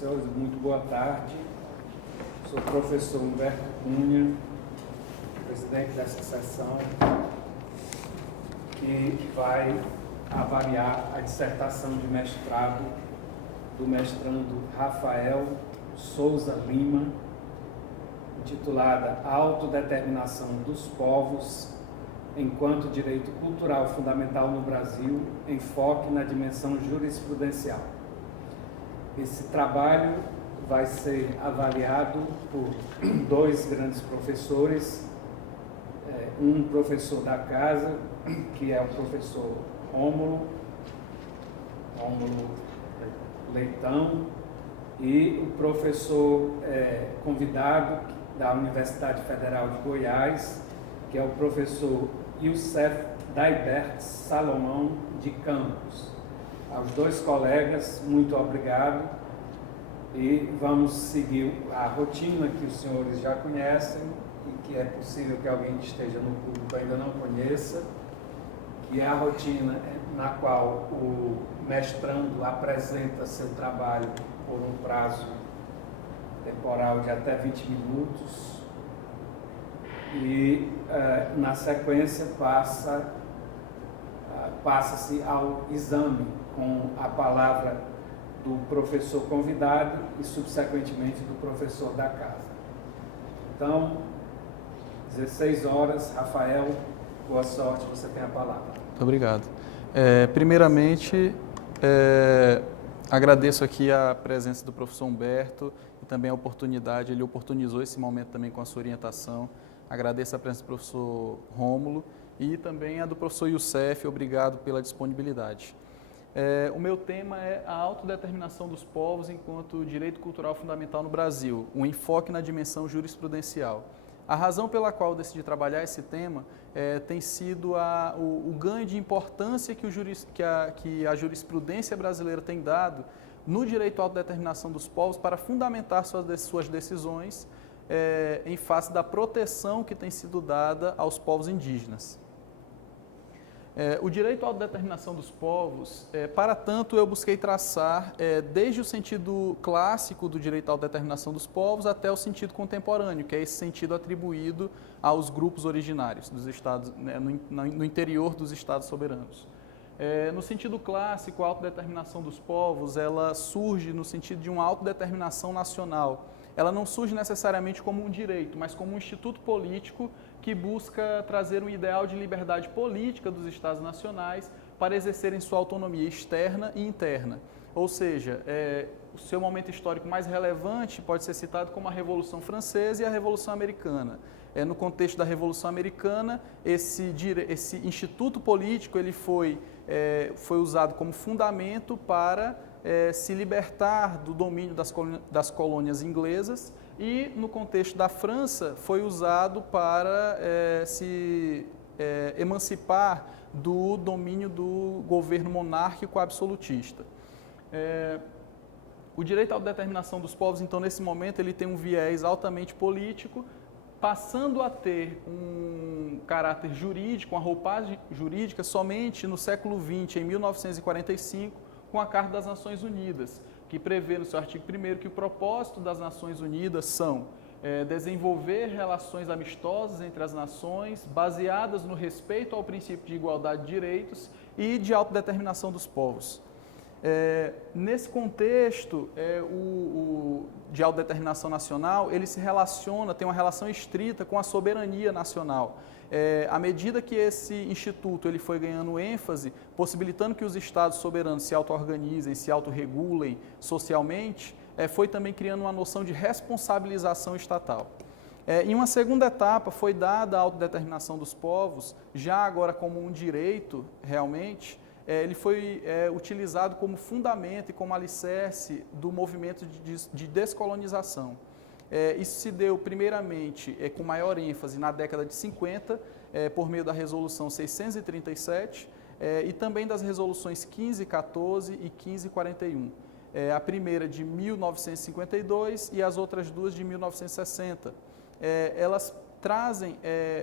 senhores, muito boa tarde. Sou o professor Humberto Cunha, presidente dessa sessão, que vai avaliar a dissertação de mestrado do mestrando Rafael Souza Lima, intitulada Autodeterminação dos Povos enquanto Direito Cultural Fundamental no Brasil, enfoque na dimensão jurisprudencial. Esse trabalho vai ser avaliado por dois grandes professores, um professor da casa, que é o professor Rômulo Leitão, e o professor convidado da Universidade Federal de Goiás, que é o professor Youssef Daibert Salomão de Campos. Aos dois colegas, muito obrigado, e vamos seguir a rotina que os senhores já conhecem e que é possível que alguém que esteja no público ainda não conheça, que é a rotina na qual o mestrando apresenta seu trabalho por um prazo temporal de até 20 minutos e, na sequência, passa-se ao exame com a palavra do professor convidado e, subsequentemente, do professor da casa. Então, 16 horas, Rafael, boa sorte, você tem a palavra. Muito obrigado. Primeiramente, agradeço aqui a presença do professor Humberto e também a oportunidade, ele oportunizou esse momento também com a sua orientação. Agradeço a presença do professor Rômulo e também a do professor Youssef, obrigado pela disponibilidade. O meu tema é a autodeterminação dos povos enquanto direito cultural fundamental no Brasil, um enfoque na dimensão jurisprudencial. A razão pela qual eu decidi trabalhar esse tema tem sido o ganho de importância que a jurisprudência brasileira tem dado no direito à autodeterminação dos povos para fundamentar suas decisões em face da proteção que tem sido dada aos povos indígenas. O direito à autodeterminação dos povos, para tanto, eu busquei traçar desde o sentido clássico do direito à autodeterminação dos povos até o sentido contemporâneo, que é esse sentido atribuído aos grupos originários dos estados, no interior dos estados soberanos. No sentido clássico, a autodeterminação dos povos, ela surge no sentido de uma autodeterminação nacional. Ela não surge necessariamente como um direito, mas como um instituto político que busca trazer um ideal de liberdade política dos Estados nacionais para exercerem sua autonomia externa e interna. Ou seja, o seu momento histórico mais relevante pode ser citado como a Revolução Francesa e a Revolução Americana. No contexto da Revolução Americana, esse instituto político ele foi usado como fundamento para se libertar do domínio das colônias inglesas e, no contexto da França, foi usado para se emancipar do domínio do governo monárquico absolutista. O direito à autodeterminação dos povos, então, nesse momento, ele tem um viés altamente político, passando a ter um caráter jurídico, uma roupagem jurídica, somente no século XX, em 1945, com a Carta das Nações Unidas, que prevê no seu artigo 1º que o propósito das Nações Unidas são desenvolver relações amistosas entre as nações, baseadas no respeito ao princípio de igualdade de direitos e de autodeterminação dos povos. Nesse contexto, de autodeterminação nacional, ele se relaciona, tem uma relação estrita com a soberania nacional. À medida que esse instituto ele foi ganhando ênfase, possibilitando que os estados soberanos se auto-organizem, se autorregulem socialmente, foi também criando uma noção de responsabilização estatal. Em uma segunda etapa, foi dada a autodeterminação dos povos, já agora como um direito, realmente, ele foi utilizado como fundamento e como alicerce do movimento de descolonização. Isso se deu, primeiramente, com maior ênfase na década de 50, por meio da Resolução 637 e também das Resoluções 1514 e 1541. A primeira de 1952 e as outras duas de 1960. Elas trazem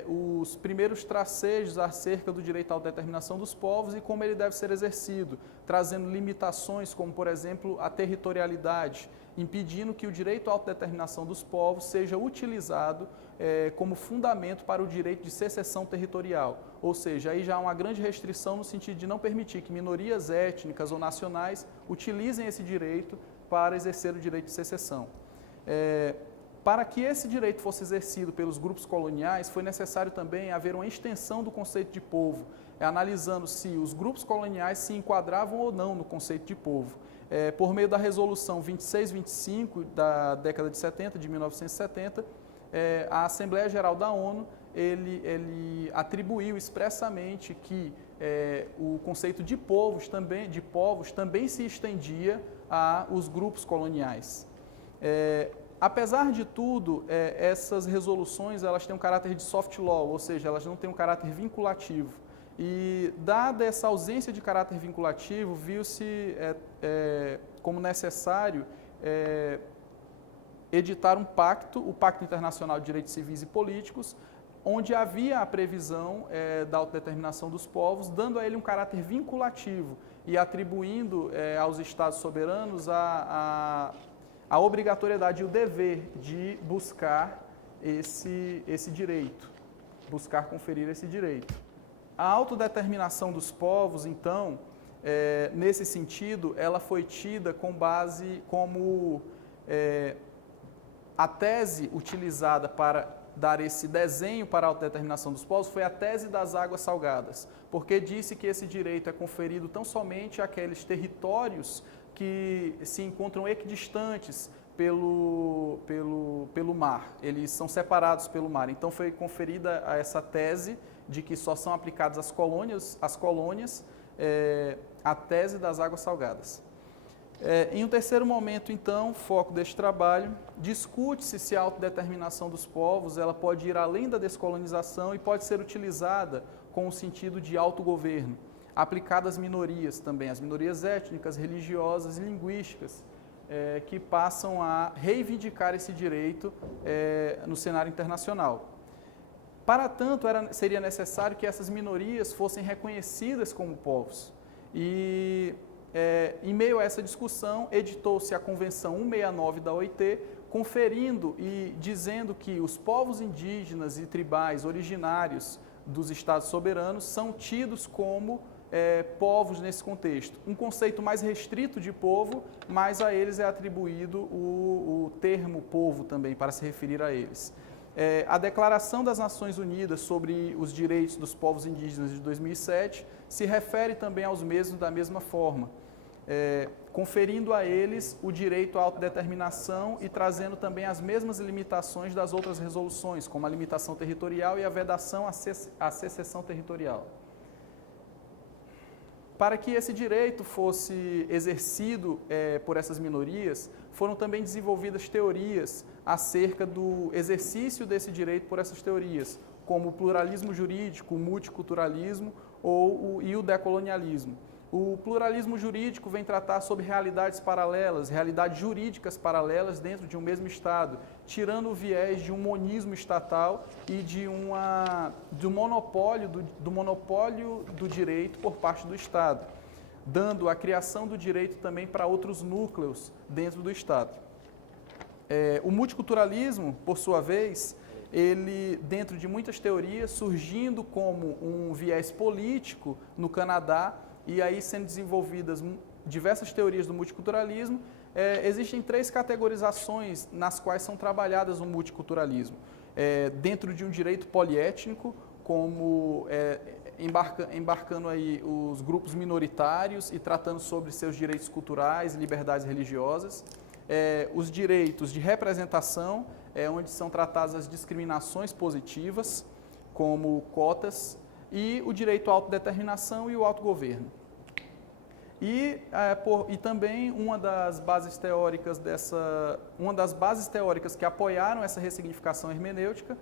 os primeiros tracejos acerca do direito à autodeterminação dos povos e como ele deve ser exercido, trazendo limitações como, por exemplo, a territorialidade, impedindo que o direito à autodeterminação dos povos seja utilizado como fundamento para o direito de secessão territorial. Ou seja, aí já há uma grande restrição no sentido de não permitir que minorias étnicas ou nacionais utilizem esse direito para exercer o direito de secessão. Para que esse direito fosse exercido pelos grupos coloniais, foi necessário também haver uma extensão do conceito de povo, analisando se os grupos coloniais se enquadravam ou não no conceito de povo. Por meio da Resolução 2625 da década de 70, de 1970, a Assembleia Geral da ONU ele atribuiu expressamente que o conceito de povos também se estendia aos grupos coloniais. Apesar de tudo, essas resoluções elas têm um caráter de soft law, ou seja, elas não têm um caráter vinculativo. E, dada essa ausência de caráter vinculativo, viu-se como necessário editar um pacto, o Pacto Internacional de Direitos Civis e Políticos, onde havia a previsão da autodeterminação dos povos, dando a ele um caráter vinculativo e atribuindo aos Estados soberanos a obrigatoriedade e o dever de buscar esse direito, buscar conferir esse direito. A autodeterminação dos povos, então, nesse sentido, ela foi tida como a tese utilizada para dar esse desenho para a autodeterminação dos povos foi a tese das águas salgadas, porque disse que esse direito é conferido tão somente àqueles territórios que se encontram equidistantes pelo mar, eles são separados pelo mar. Então foi conferida a essa tese de que só são aplicadas às colônias a tese das águas salgadas. Em um terceiro momento, então, foco deste trabalho, discute-se se a autodeterminação dos povos ela pode ir além da descolonização e pode ser utilizada com o sentido de autogoverno, aplicada às minorias também, às minorias étnicas, religiosas e linguísticas, que passam a reivindicar esse direito no cenário internacional. Para tanto, seria necessário que essas minorias fossem reconhecidas como povos. E, em meio a essa discussão, editou-se a Convenção 169 da OIT, conferindo e dizendo que os povos indígenas e tribais originários dos Estados soberanos são tidos como povos nesse contexto. Um conceito mais restrito de povo, mas a eles é atribuído o termo povo também, para se referir a eles. A Declaração das Nações Unidas sobre os Direitos dos Povos Indígenas de 2007 se refere também aos mesmos da mesma forma, conferindo a eles o direito à autodeterminação e trazendo também as mesmas limitações das outras resoluções, como a limitação territorial e a vedação à secessão territorial. Para que esse direito fosse exercido por essas minorias, foram também desenvolvidas teorias acerca do exercício desse direito por essas teorias, como o pluralismo jurídico, o multiculturalismo e o decolonialismo. O pluralismo jurídico vem tratar sobre realidades paralelas, realidades jurídicas paralelas dentro de um mesmo Estado, tirando o viés de um monismo estatal e do monopólio do direito por parte do Estado, dando a criação do direito também para outros núcleos dentro do Estado. O multiculturalismo, por sua vez, ele, dentro de muitas teorias, surgindo como um viés político no Canadá, e aí sendo desenvolvidas diversas teorias do multiculturalismo, existem 3 categorizações nas quais são trabalhadas o multiculturalismo. Dentro de um direito poliétnico, como embarcando aí os grupos minoritários e tratando sobre seus direitos culturais e liberdades religiosas. Os direitos de representação, onde são tratadas as discriminações positivas, como cotas, e o direito à autodeterminação e o autogoverno. E também uma das bases teóricas que apoiaram essa ressignificação hermenêutica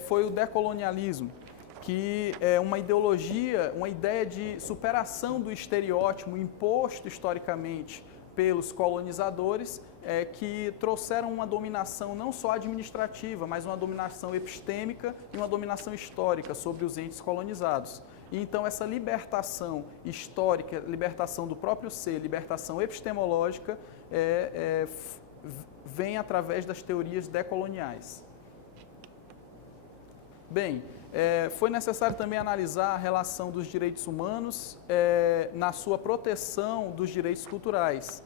foi o decolonialismo, que é uma ideologia, uma ideia de superação do estereótipo imposto historicamente pelos colonizadores, que trouxeram uma dominação não só administrativa, mas uma dominação epistêmica e uma dominação histórica sobre os entes colonizados. E então essa libertação histórica, libertação do próprio ser, libertação epistemológica, vem através das teorias decoloniais. Bem, foi necessário também analisar a relação dos direitos humanos na sua proteção dos direitos culturais.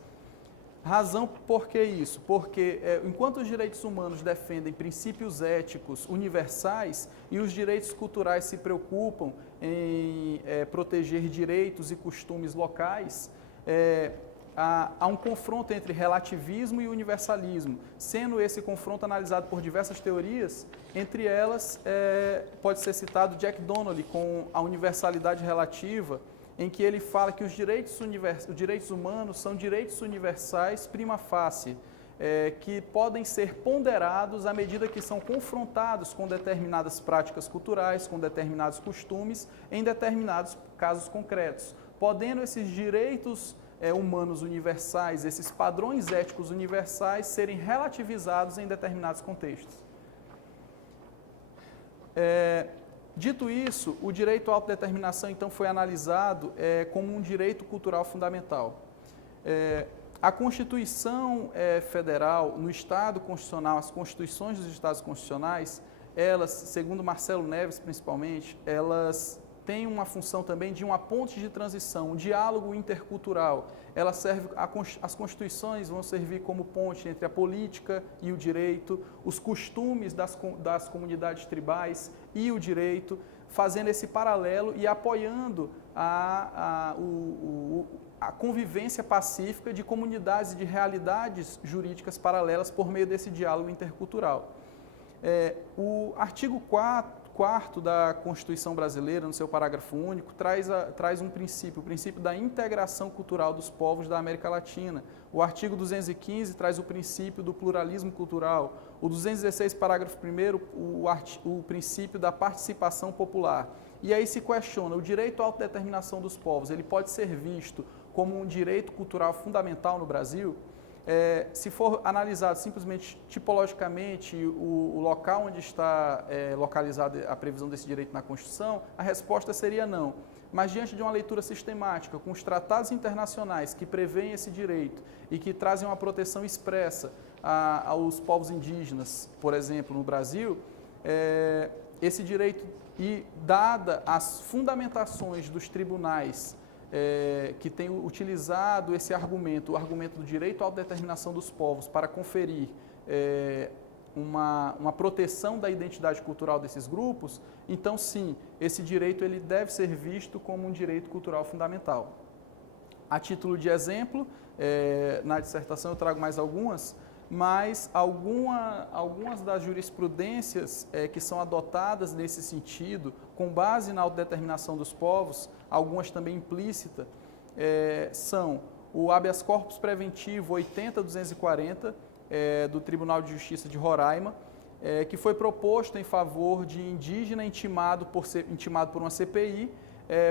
Razão por que isso? Porque enquanto os direitos humanos defendem princípios éticos universais e os direitos culturais se preocupam em proteger direitos e costumes locais, há um confronto entre relativismo e universalismo, sendo esse confronto analisado por diversas teorias, entre elas pode ser citado Jack Donnelly com a universalidade relativa, em que ele fala que os direitos humanos são direitos universais prima facie, que podem ser ponderados à medida que são confrontados com determinadas práticas culturais, com determinados costumes, em determinados casos concretos, podendo esses direitos humanos universais, esses padrões éticos universais serem relativizados em determinados contextos. Dito isso, o direito à autodeterminação então foi analisado como um direito cultural fundamental. A Constituição Federal, no Estado Constitucional, as Constituições dos Estados Constitucionais, elas, segundo Marcelo Neves principalmente, elas têm uma função também de uma ponte de transição, um diálogo intercultural. Ela serve, as constituições vão servir como ponte entre a política e o direito, os costumes das comunidades tribais e o direito, fazendo esse paralelo e apoiando a convivência pacífica de comunidades e de realidades jurídicas paralelas por meio desse diálogo intercultural. O artigo 4º da Constituição Brasileira, no seu parágrafo único, traz um princípio, o princípio da integração cultural dos povos da América Latina. O artigo 215 traz o princípio do pluralismo cultural. O 216, parágrafo 1º, o princípio da participação popular. E aí se questiona, o direito à autodeterminação dos povos, ele pode ser visto como um direito cultural fundamental no Brasil? Se for analisado simplesmente tipologicamente o local onde está localizada a previsão desse direito na Constituição, a resposta seria não. Mas diante de uma leitura sistemática, com os tratados internacionais que prevêem esse direito e que trazem uma proteção expressa aos povos indígenas, por exemplo, no Brasil, esse direito, e dada as fundamentações dos tribunais que tem utilizado esse argumento, o argumento do direito à autodeterminação dos povos, para conferir uma proteção da identidade cultural desses grupos, então sim, esse direito ele deve ser visto como um direito cultural fundamental. A título de exemplo, na dissertação eu trago mais algumas, mas algumas das jurisprudências que são adotadas nesse sentido, com base na autodeterminação dos povos, algumas também implícitas, são o habeas corpus preventivo 80.240, do Tribunal de Justiça de Roraima, que foi proposto em favor de indígena intimado por uma CPI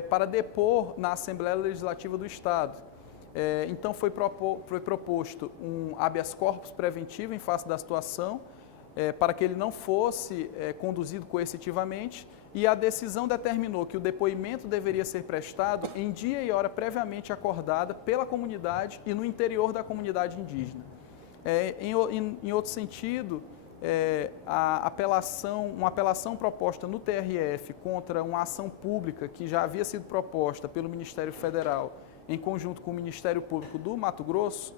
para depor na Assembleia Legislativa do Estado. Então foi proposto um habeas corpus preventivo em face da situação, para que ele não fosse conduzido coercitivamente, e a decisão determinou que o depoimento deveria ser prestado em dia e hora previamente acordada pela comunidade e no interior da comunidade indígena. Em outro sentido, uma apelação proposta no TRF contra uma ação pública que já havia sido proposta pelo Ministério Federal em conjunto com o Ministério Público do Mato Grosso,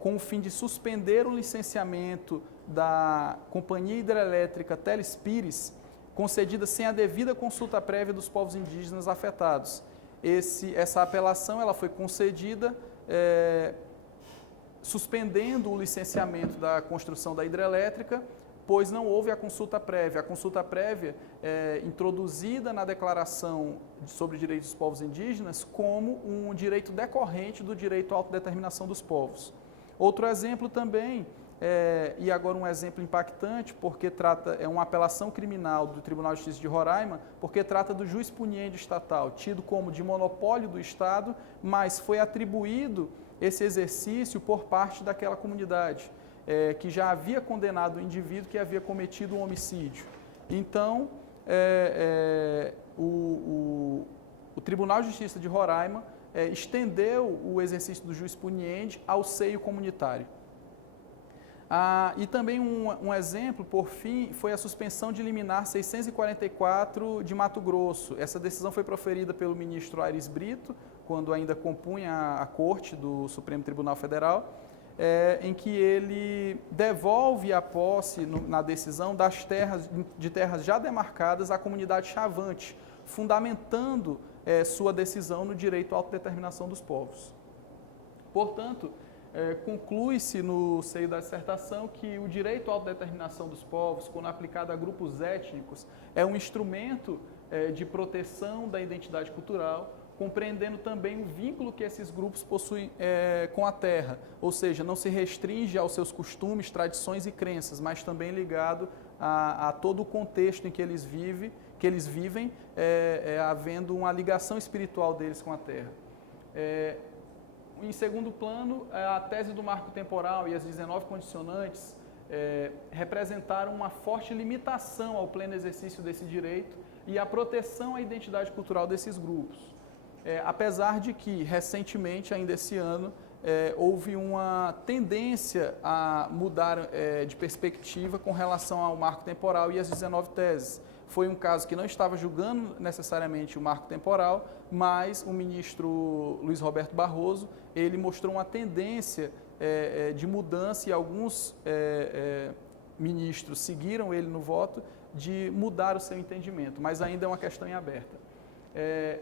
com o fim de suspender o licenciamento da Companhia Hidrelétrica Telespires, concedida sem a devida consulta prévia dos povos indígenas afetados. Essa apelação ela foi concedida suspendendo o licenciamento da construção da hidrelétrica, pois não houve a consulta prévia. A consulta prévia introduzida na Declaração sobre Direitos dos Povos Indígenas como um direito decorrente do direito à autodeterminação dos povos. Outro exemplo também E agora um exemplo impactante, porque é uma apelação criminal do Tribunal de Justiça de Roraima, porque trata do jus puniendi estatal, tido como de monopólio do Estado, mas foi atribuído esse exercício por parte daquela comunidade, que já havia condenado o indivíduo que havia cometido um homicídio. Então, o Tribunal de Justiça de Roraima estendeu o exercício do jus puniendi ao seio comunitário. E também um exemplo, por fim, foi a suspensão de liminar 644 de Mato Grosso. Essa decisão foi proferida pelo ministro Aires Brito, quando ainda compunha a Corte do Supremo Tribunal Federal, em que ele devolve a posse na decisão de terras já demarcadas à comunidade Chavante, fundamentando sua decisão no direito à autodeterminação dos povos. Portanto, conclui-se no seio da dissertação que o direito à autodeterminação dos povos, quando aplicado a grupos étnicos, é um instrumento de proteção da identidade cultural, compreendendo também o vínculo que esses grupos possuem com a terra, ou seja, não se restringe aos seus costumes, tradições e crenças, mas também ligado a todo o contexto em que eles vivem, havendo uma ligação espiritual deles com a terra. Em segundo plano, a tese do marco temporal e as 19 condicionantes representaram uma forte limitação ao pleno exercício desse direito e à proteção à identidade cultural desses grupos. Apesar de que, recentemente, ainda esse ano, houve uma tendência a mudar de perspectiva com relação ao marco temporal e às 19 teses. Foi um caso que não estava julgando necessariamente o marco temporal, mas o ministro Luiz Roberto Barroso, ele mostrou uma tendência de mudança e alguns ministros seguiram ele no voto de mudar o seu entendimento, mas ainda é uma questão em aberta.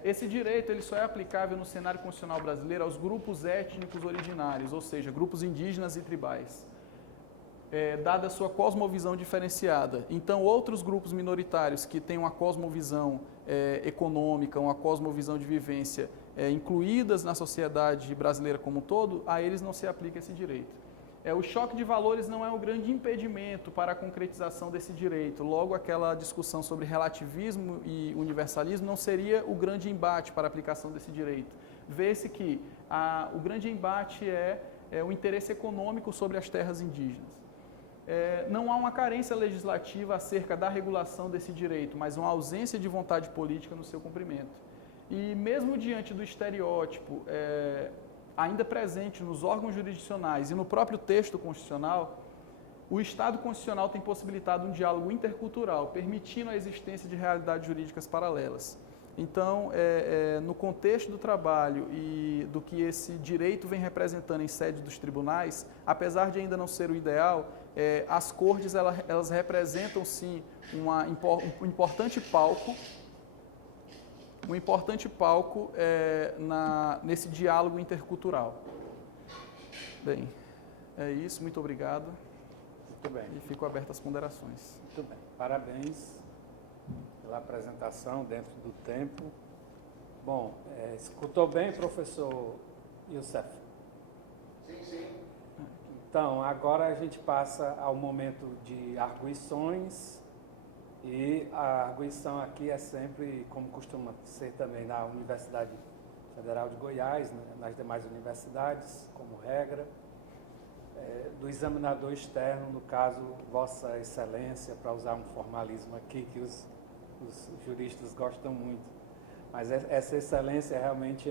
Esse direito ele só é aplicável no cenário constitucional brasileiro aos grupos étnicos originários, ou seja, grupos indígenas e tribais. Dada a sua cosmovisão diferenciada. Então, outros grupos minoritários que têm uma cosmovisão econômica, uma cosmovisão de vivência incluídas na sociedade brasileira como um todo, a eles não se aplica esse direito. O choque de valores não é um grande impedimento para a concretização desse direito. Logo, aquela discussão sobre relativismo e universalismo não seria o grande embate para a aplicação desse direito. Vê-se que o grande embate é o interesse econômico sobre as terras indígenas. Não há uma carência legislativa acerca da regulação desse direito, mas uma ausência de vontade política no seu cumprimento. E mesmo diante do estereótipo ainda presente nos órgãos jurisdicionais e no próprio texto constitucional, o Estado constitucional tem possibilitado um diálogo intercultural, permitindo a existência de realidades jurídicas paralelas. Então, no contexto do trabalho e do que esse direito vem representando em sede dos tribunais, apesar de ainda não ser o ideal, as cortes elas representam sim um importante palco nesse diálogo intercultural. Bem, é isso, muito obrigado. Muito bem. E fico aberto às ponderações. Muito bem, parabéns pela apresentação dentro do tempo. Bom, escutou bem, professor Youssef? Sim, sim. Então, agora a gente passa ao momento de arguições, e a arguição aqui é sempre, como costuma ser também na Universidade Federal de Goiás, né, nas demais universidades, como regra, do examinador externo, no caso, Vossa Excelência, para usar um formalismo aqui que os juristas gostam muito. Mas essa excelência realmente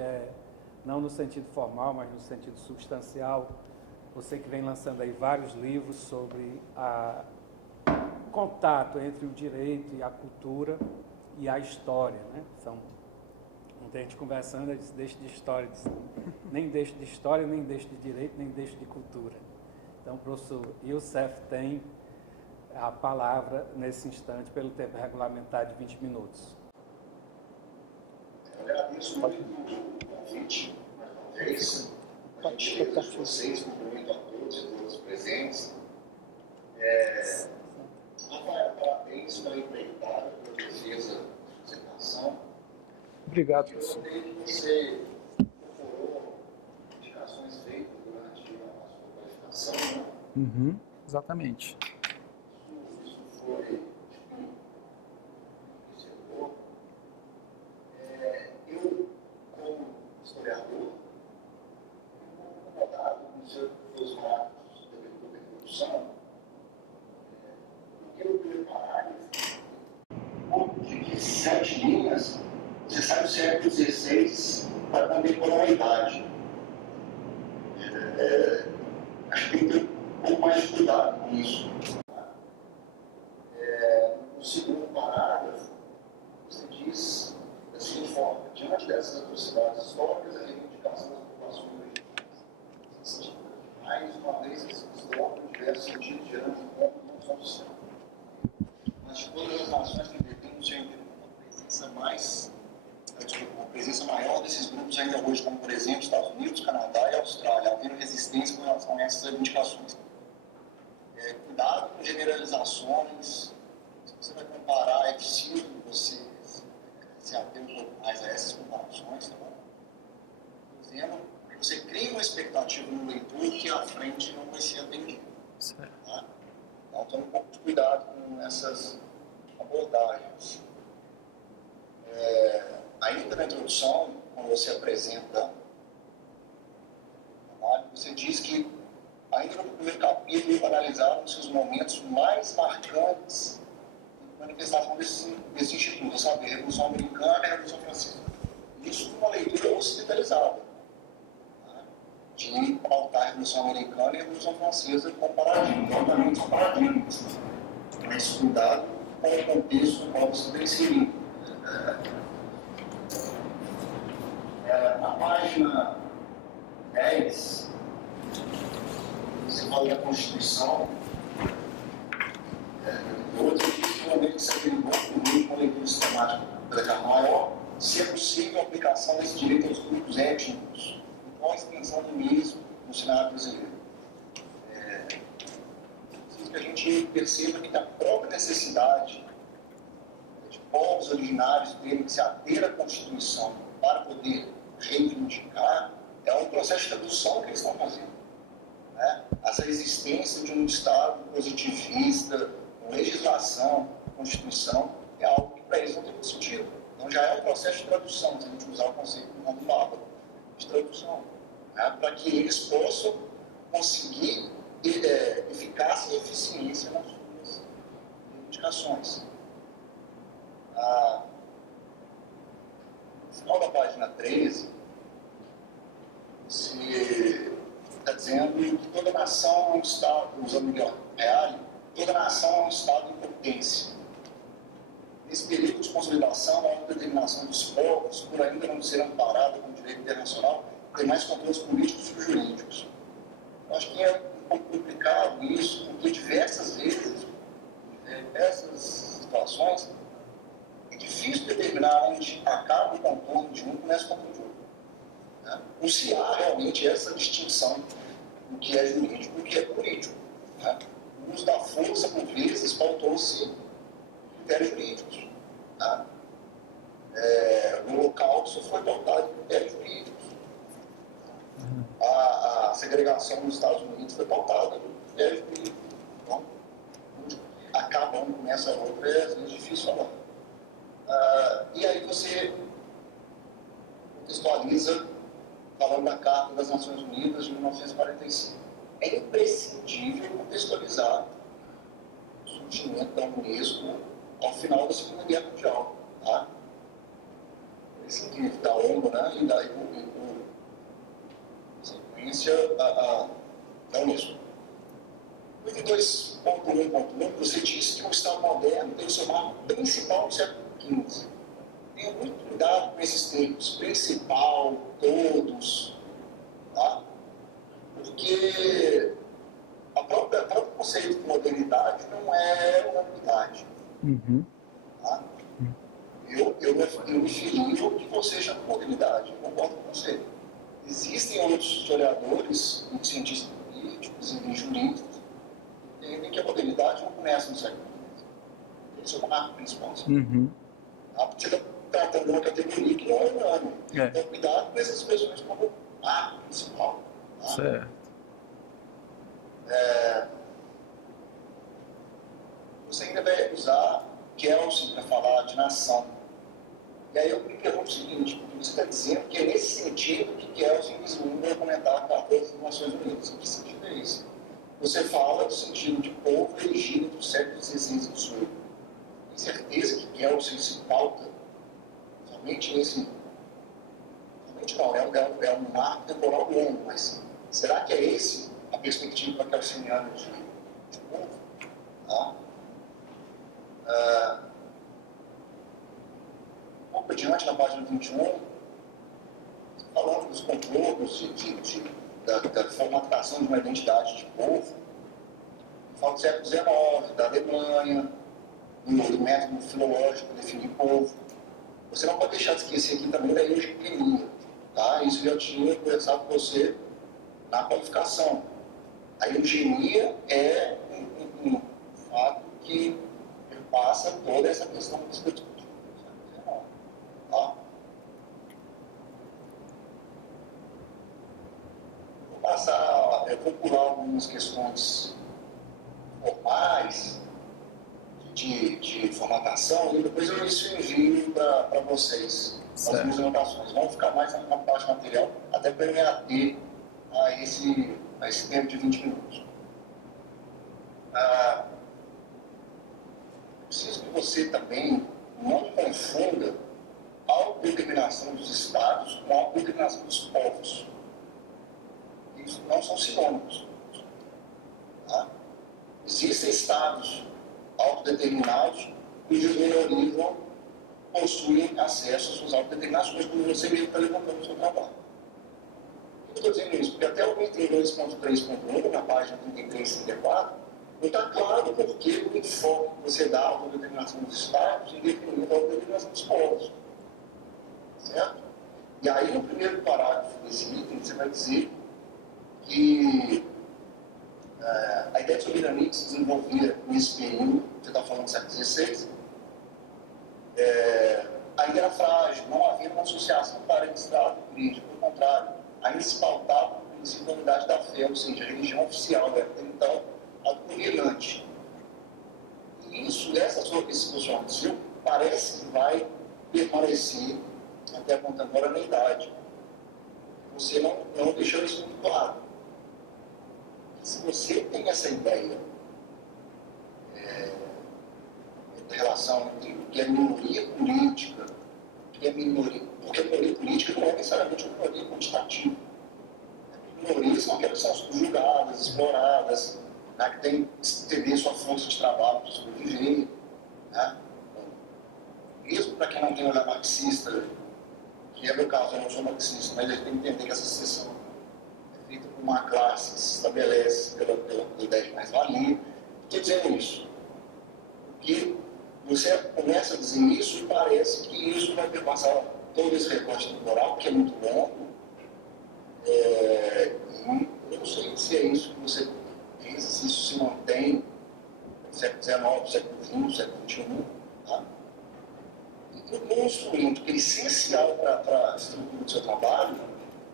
não no sentido formal, mas no sentido substancial. Você que vem lançando aí vários livros sobre o contato entre o direito e a cultura e a história, né? Ontem a gente conversando, eu disse, deixe de história, nem deixe de história, nem deixe de direito, nem deixe de cultura. Então, o professor Youssef tem a palavra nesse instante, pelo tempo regulamentar de 20 minutos. Eu agradeço muito o convite, mais uma vez. A gente agradeço vocês, cumprimento a todos e todas presentes. Rafael, parabéns pela empreitada, pela defesa da apresentação. Obrigado, professor. Eu notei que você incorporou indicações feitas durante a sua qualificação, né? Exatamente. Isso foi observou. Eu, como historiador, fico incomodado com os seus marcos da introdução, porque o primeiro parágrafo, de 7 linhas, você sai do século XVI para a contemporaneidade. Acho que tem que ter um pouco mais de cuidado com isso. No segundo parágrafo, você diz da seguinte forma: diante dessas atrocidades históricas, a reivindicação das populações originárias, mais uma vez, se desdobra em diversos sentidos, gerando encontros não só do céu. Mas de todas as nações que detêm no seu interior uma presença maior desses grupos ainda hoje, como por exemplo Estados Unidos, Canadá e Austrália, havendo resistência com relação a essas reivindicações. Cuidado com generalizações. Se você vai comparar, é preciso você se ater um pouco mais a essas comparações, tá bom? Dizendo que você cria uma expectativa no leitor que à frente não vai ser atendido. Tá? Então, tome um pouco de cuidado com essas abordagens. Ainda na introdução, quando você apresenta o trabalho, você diz que, ainda no primeiro capítulo, analisaram-se os momentos mais marcantes de manifestação desse instituto, sabe? A Revolução Americana e a Revolução Francesa. Isso é uma leitura hospitalizada, tá? De pautar a Revolução Americana e a Revolução Francesa como paradigmas, obviamente são paradigmas, mas cuidado com o contexto no qual você está inserido. Na página 10, você fala da Constituição. Outro momento que você tem um bom comigo com leitura sistemática da maior, se é possível a aplicação desse direito aos grupos étnicos, com a extensão do mesmo no cenário brasileiro. Preciso que a gente perceba que a própria necessidade de povos originários terem que se ater à Constituição para poder reivindicar é um processo de tradução que eles estão fazendo. Né? Essa existência de um Estado positivista, com legislação, Constituição, é algo que para eles não tem muito sentido. Então já é um processo de tradução, se a gente usar o conceito do nome bárbaro, de tradução, né? Para que eles possam conseguir eficácia e eficiência nas suas reivindicações. No final da página 13, você está dizendo que toda nação é um Estado, usando Miguel Reale, toda nação é um Estado em potência. Nesse período de consolidação, a autodeterminação dos povos, por ainda não ser amparada com o direito internacional, tem mais controles políticos e jurídicos. Eu acho que é um pouco complicado isso, porque diversas vezes, diversas situações, é difícil determinar onde acaba o contorno de um e começa o contorno de outro. Né? Ou se há realmente essa distinção do que é jurídico e do que é político. Né? O uso da força, por vezes, faltou-se critérios jurídicos. Tá? No local, isso foi pautado por critérios jurídicos. A segregação nos Estados Unidos foi pautada por critérios jurídicos. Então, acaba um, começa a outra, é às vezes difícil falar. E aí você contextualiza falando da Carta das Nações Unidas de 1945. É imprescindível contextualizar o surgimento da Unesco ao final da Segunda Guerra Mundial. Tá? Da ONU, né? E da sequência da Unesco. No 22.1.1, você disse que o Estado moderno tem o seu marco principal no século XV. Tenha muito cuidado com esses termos, principal, todos, tá? Porque o próprio conceito de modernidade não é uma unidade. Tá? Eu me firio que você chama de modernidade, eu concordo com você. Existem outros historiadores, cientistas políticos e jurídicos que entendem que a modernidade não começa no século XV. Esse é o marco principal. Tá? Porque você está tratando de uma categoria que não é humana. Então, cuidado com essas expressões como marco principal. Tá? Certo. você ainda vai usar Kelsen para falar de nação. E aí eu me pergunto o seguinte, porque você está dizendo que é nesse sentido que Kelsen vislumbra comentar a Carta das Nações Unidas. Que sentido é esse? Você fala do sentido de povo elegido do século XVI e XVIII. Tem certeza que Kelsen se pauta somente nesse... Somente não, é um marco temporal longo, mas será que é esse a perspectiva kelseniana de povo? Tá? Um pouco adiante, na página 21, falando dos complôs da formatação de uma identidade de povo, fala do século XIX, da Alemanha, do método filológico para definir povo. Você não pode deixar de esquecer aqui também da eugenia, tá? Isso eu já tinha conversado com você na qualificação. A eugenia é um fato que passa toda essa questão do século XIX, tá? Vou pular algumas questões formais de formatação e depois eu envio para vocês as minhas anotações. Vamos ficar mais na parte material, até para me ater a esse tempo de 20 minutos. Preciso que você também não confunda a autodeterminação dos estados com a autodeterminação dos povos. Isso não são sinônimos. Tá? Existem estados autodeterminados cujos minorias possuem acesso às suas autodeterminações, como você mesmo está levantando no seu trabalho. Por que eu estou dizendo isso? Porque até o 32.3.1, na página 33 e 34, não está claro por que o enfoque que você dá à autodeterminação dos estados e definir a autodeterminação dos povos. Certo? E aí, no primeiro parágrafo desse item, você vai dizer que a ideia de soberania que se desenvolvia nesse período, você está falando do século XVI, ainda era frágil, não havia uma associação para Estado e Igreja, pelo contrário, ainda se pautava o princípio da unidade da fé, ou seja, a religião oficial era, então, a dominante. E essa sua posição parece que vai permanecer até a contemporaneidade. Você não deixou isso muito claro. Se você tem essa ideia da relação entre o que é minoria política, porque a minoria política não é necessariamente uma minoria quantitativa. Minorias são aquelas que são subjugadas, exploradas, né, que tem que ter sua força de trabalho para sobreviver. Né? Mesmo para quem não tem um olhar marxista, que é meu caso, eu não sou marxista, mas ele tem que entender que essa seção é feita por uma classe que se estabelece pela ideia de mais-valia. Estou dizendo isso porque você começa a dizer isso e parece que isso vai perpassar todo esse recorte temporal, que é muito longo. E eu não sei se é isso que você pensa, se isso se mantém no século XIX, século XX, século XXI. Tá? E um instrumento que é essencial para a estrutura do seu trabalho,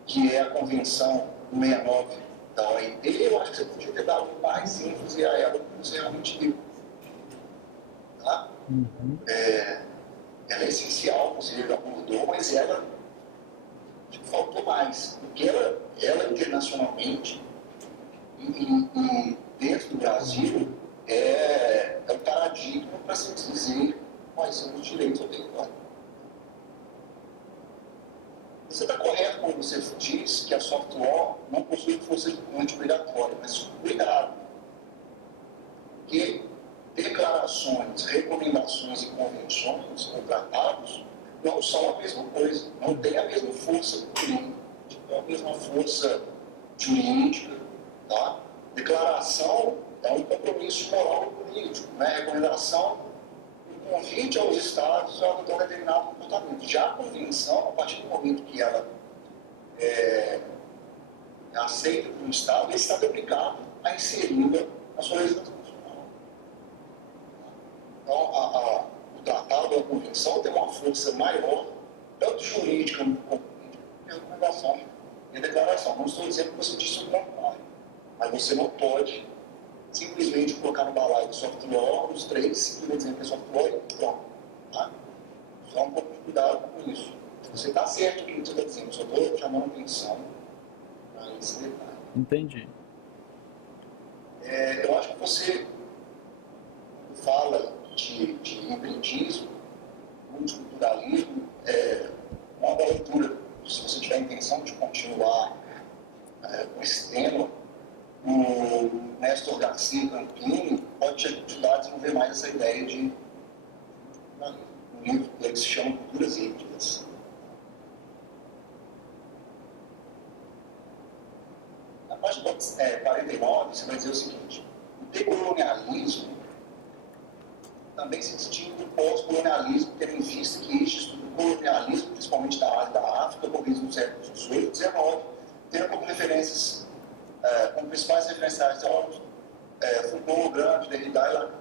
que é a Convenção 69 da OIT, eu acho que você podia ter dado mais ênfase a ela do que você realmente deu. Tá? Ela é essencial, você já abordou, mas ela faltou mais, porque ela internacionalmente e dentro do Brasil é um paradigma para se dizer quais são os direitos ao território. Você está correto quando você diz que a soft law não possui força anti-obrigatória, mas cuidado, porque declarações, recomendações e convenções ou tratados não são a mesma coisa, não têm a mesma força política, a mesma força jurídica. Tá? Declaração é um compromisso moral e político, né? Recomendação, um convite aos Estados a adotar determinado comportamento. Já a convenção, a partir do momento que ela é aceita por um Estado, ele está obrigado a inseri-la na sua legislação nacional. Então, o tratado, a convenção, tem uma força maior, tanto jurídica como a recomendação e a declaração. Não estou dizendo que você disse o contrário, mas você não pode simplesmente colocar no balaio do soft law, os três, simplesmente dizendo que é soft law e pronto. Tá? Só um pouco de cuidado com isso. Você está certo com o que você está dizendo, só estou chamando atenção para esse detalhe. Entendi. Eu acho que você fala de hibridismo, multiculturalismo, uma boa leitura. Se você tiver a intenção de continuar com esse tema, o Néstor Garcia Campini pode te ajudar a desenvolver mais essa ideia de um livro que se chama Culturas Híbridas. Na página 49, você vai dizer o seguinte: o decolonialismo também se distingue do pós-colonialismo, tendo em vista que este estudo do colonialismo, principalmente da área da África, ocorrido no século XVIII e XIX, tendo como referências, como principais referenciais teóricos, Foucault, Gramsci, Derrida e Lacan.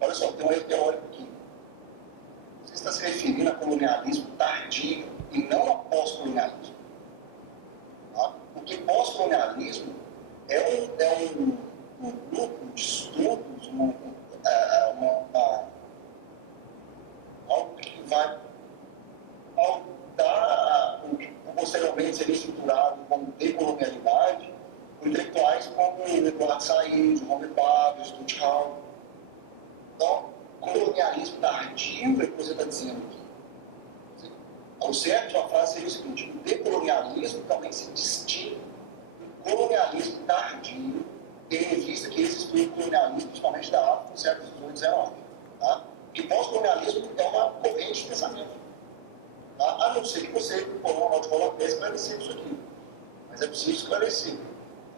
Olha só, tem um erro teórico aqui. Você está se referindo a colonialismo tardio e não a pós-colonialismo. Tá? Porque pós-colonialismo é um grupo de estudos, algo que vai pautar o que posteriormente seria estruturado como decolonialidade por intelectuais como Eduardo Said, Robert Babbage, Stuart Hall. Então, colonialismo tardio é o que você está dizendo aqui. Ao certo, a frase seria o seguinte: o decolonialismo também se distingue do colonialismo tardio, tendo em vista que esse estudo colonialismo, principalmente da África, no século XVIII e XIX. Tá? E pós-colonialismo é uma corrente de pensamento. Tá? A não ser que você, por uma nota de rodapé, esclarecer isso aqui. Mas é preciso esclarecer.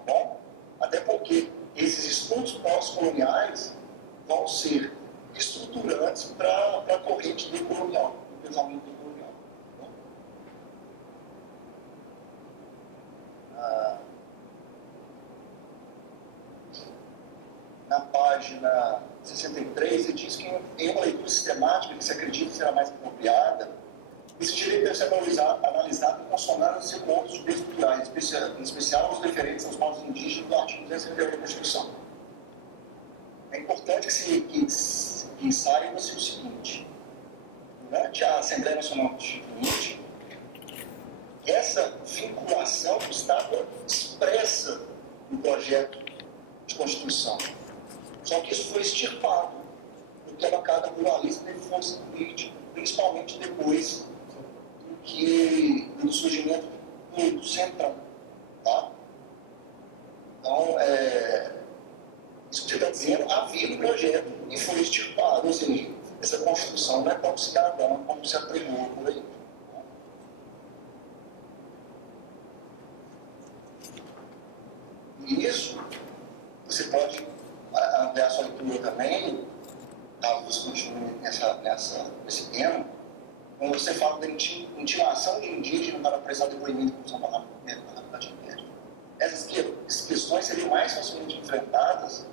Tá bom? Até porque esses estudos pós-coloniais vão ser estruturantes para a corrente decolonial, o pensamento decolonial. Tá? Na página 63, ele diz que em uma leitura sistemática que se acredita será mais apropriada, esse direito deve ser analisado em consonância com outros direitos culturais, em especial os referentes aos povos indígenas do artigo 251 da Constituição. É importante que saiba-se o seguinte: durante a Assembleia Nacional Constituinte, essa vinculação estava expressa no projeto de Constituição. Só que isso foi extirpado, porque a bancada pluralista teve força política, principalmente depois do surgimento do Centrão. Tá? Então, isso que você está dizendo, havia um projeto e foi extirpado, ou seja, essa Constituição não é tão cidadã como se apregou por aí. E isso, você pode ampliar sua leitura também, caso você continue nesse tema, quando você fala da intimação de indígena para prestar depoimento em função parlamentar de inquérito. Essas questões seriam mais facilmente enfrentadas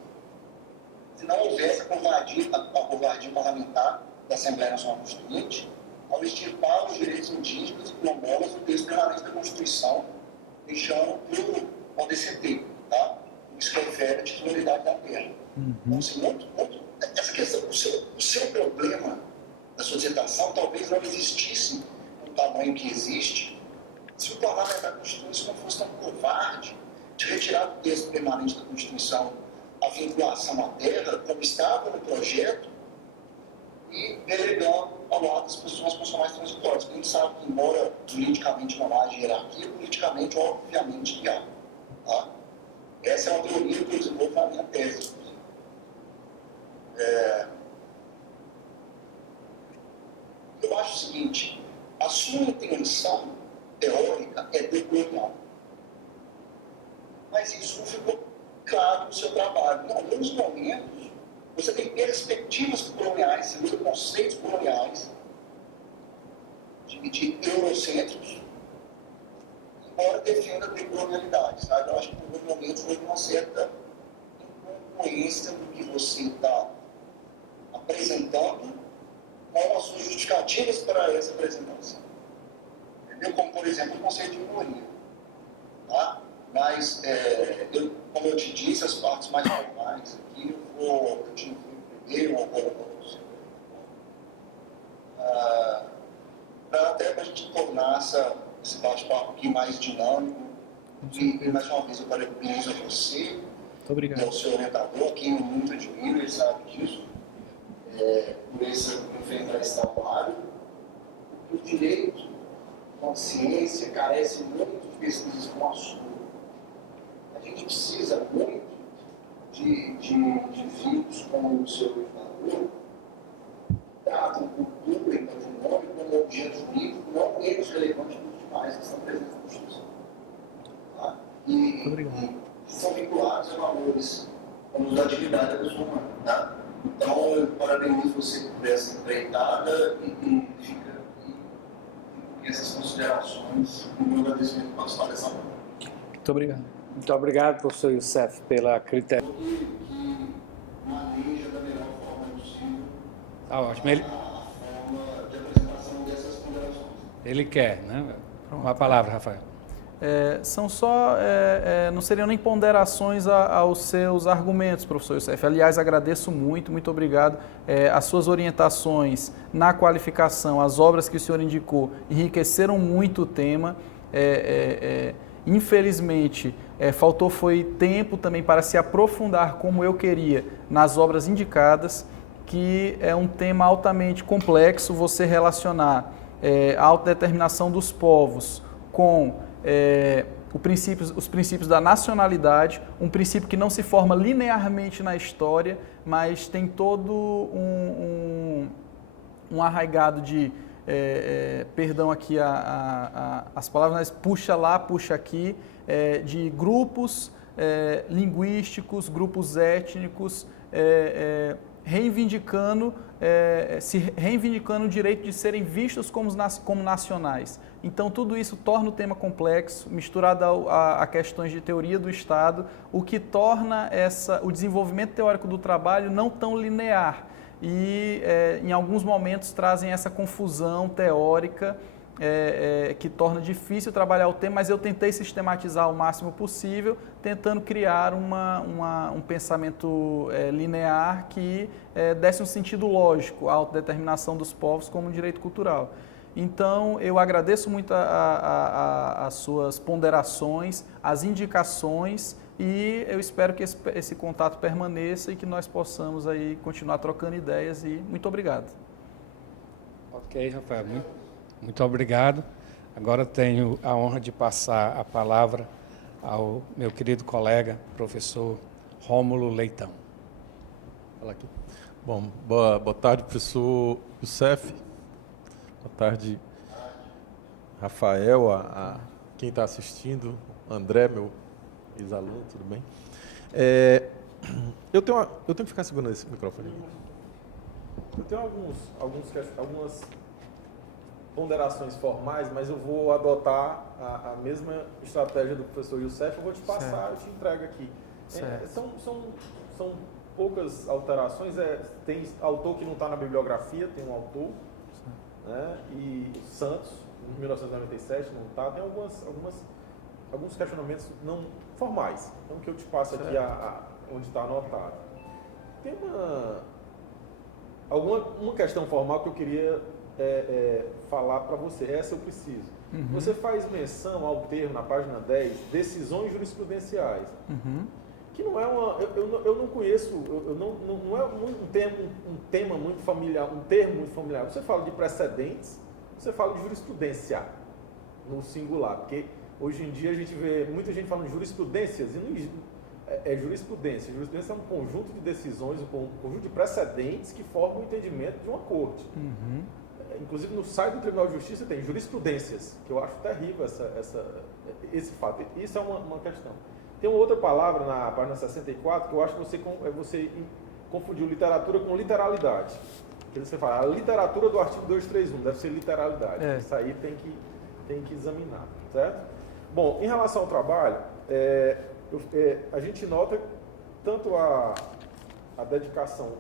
se não houvesse a covardia parlamentar da Assembleia Nacional Constituinte ao extirpar os direitos indígenas e quilombolas do texto permanente da Constituição, deixando o DCT, tá? Isso que refere à titularidade da terra. Então, assim, essa questão, o seu problema da sua dissertação talvez não existisse no tamanho que existe se o parlamento da Constituição não fosse tão covarde de retirar do texto permanente da Constituição a vinculação à terra, como estava no projeto, e delegando ao lado das posições constitucionais transitórias. Porque a gente sabe que, embora juridicamente não haja hierarquia, politicamente, obviamente, há. Tá? Essa é uma teoria que eu desenvolvo na minha tese. Eu acho o seguinte: a sua intenção teórica é decolonial. Mas isso não ficou claro no seu trabalho. Em alguns momentos, você tem perspectivas coloniais, você usa conceitos coloniais, de eurocêntricos, embora defenda a decolonialidade. Sabe? Eu acho que em alguns momentos houve uma certa incongruência do que você está apresentando com as suas justificativas para essa apresentação. Entendeu? Como, por exemplo, o conceito de minoria. Tá? Na Mas, como eu te disse, as partes mais formais aqui, eu te primeiro, agora até para a gente tornar esse bate-papo aqui mais dinâmico. E mais uma vez eu parabenizo a você. Muito obrigado. E ao seu orientador, quem eu muito admiro, ele sabe disso, por enfrentar esse trabalho. O direito, com a ciência, carece muito de pesquisas como a sua. A gente precisa muito de filhos como o seu orientador, tratam cultura e patrimônio como objeto jurídico não menos relevante do que demais que estão presentes na Constituição. Tá? E são vinculados a valores como da atividade da pessoa humana. Tá? Então, eu parabenizo você por essa empreitada e fica aqui essas considerações e o meu agradecimento por participar dessa manhã. Muito obrigado. Muito obrigado, professor Youssef, pela critério. Que maneja da melhor forma possível Tá ótimo. a forma de apresentação dessas ponderações. Ele quer, né? Uma palavra, Rafael. São só, não seriam nem ponderações aos seus argumentos, professor Youssef. Aliás, agradeço muito, muito obrigado. As suas orientações na qualificação, as obras que o senhor indicou, enriqueceram muito o tema. Infelizmente, faltou tempo também para se aprofundar como eu queria nas obras indicadas, que é um tema altamente complexo, você relacionar a autodeterminação dos povos com os princípios da nacionalidade, um princípio que não se forma linearmente na história, mas tem todo um arraigado de, perdão aqui as palavras, mas puxa lá, puxa aqui, de grupos linguísticos, grupos étnicos, reivindicando o direito de serem vistos como nacionais. Então, tudo isso torna o tema complexo, misturado a questões de teoria do Estado, o que torna o desenvolvimento teórico do trabalho não tão linear e, em alguns momentos, trazem essa confusão teórica que torna difícil trabalhar o tema, mas eu tentei sistematizar o máximo possível, tentando criar um pensamento linear que desse um sentido lógico à autodeterminação dos povos como um direito cultural. Então, eu agradeço muito as suas ponderações, as indicações, e eu espero que esse contato permaneça e que nós possamos aí continuar trocando ideias, e muito obrigado. Ok, Rafael, muito obrigado. Agora tenho a honra de passar a palavra ao meu querido colega, professor Rômulo Leitão. Fala aqui. Bom, boa tarde, professor Youssef. Boa tarde, Rafael, a quem está assistindo, André, meu ex-aluno, tudo bem? Eu tenho que ficar segurando esse microfone. Eu tenho algumas ponderações formais, mas eu vou adotar a mesma estratégia do professor Youssef. Eu vou te passar, eu te entrego aqui. São poucas alterações. Tem autor que não está na bibliografia, tem um autor, né? E Santos, em 1997, não está. Tem alguns questionamentos não formais, então que eu te passo aqui onde está anotado. Tem uma questão formal que eu queria falar para você. Essa eu preciso. Uhum. Você faz menção ao termo, na página 10, decisões jurisprudenciais. Uhum. Que não é eu não conheço, não é um tema muito familiar, um termo muito familiar. Você fala de precedentes, você fala de jurisprudência, no singular, porque hoje em dia a gente vê muita gente falando de jurisprudências, e não é jurisprudência. Jurisprudência é um conjunto de decisões, um conjunto de precedentes que formam o entendimento de uma corte. Uhum. Inclusive no site do Tribunal de Justiça tem jurisprudências, que eu acho terrível esse fato. Isso é uma questão. Tem uma outra palavra na página 64 que eu acho que você confundiu literatura com literalidade. Porque você fala, a literatura do artigo 231 deve ser literalidade. Isso aí tem que examinar, certo? Bom, em relação ao trabalho, a gente nota tanto a dedicação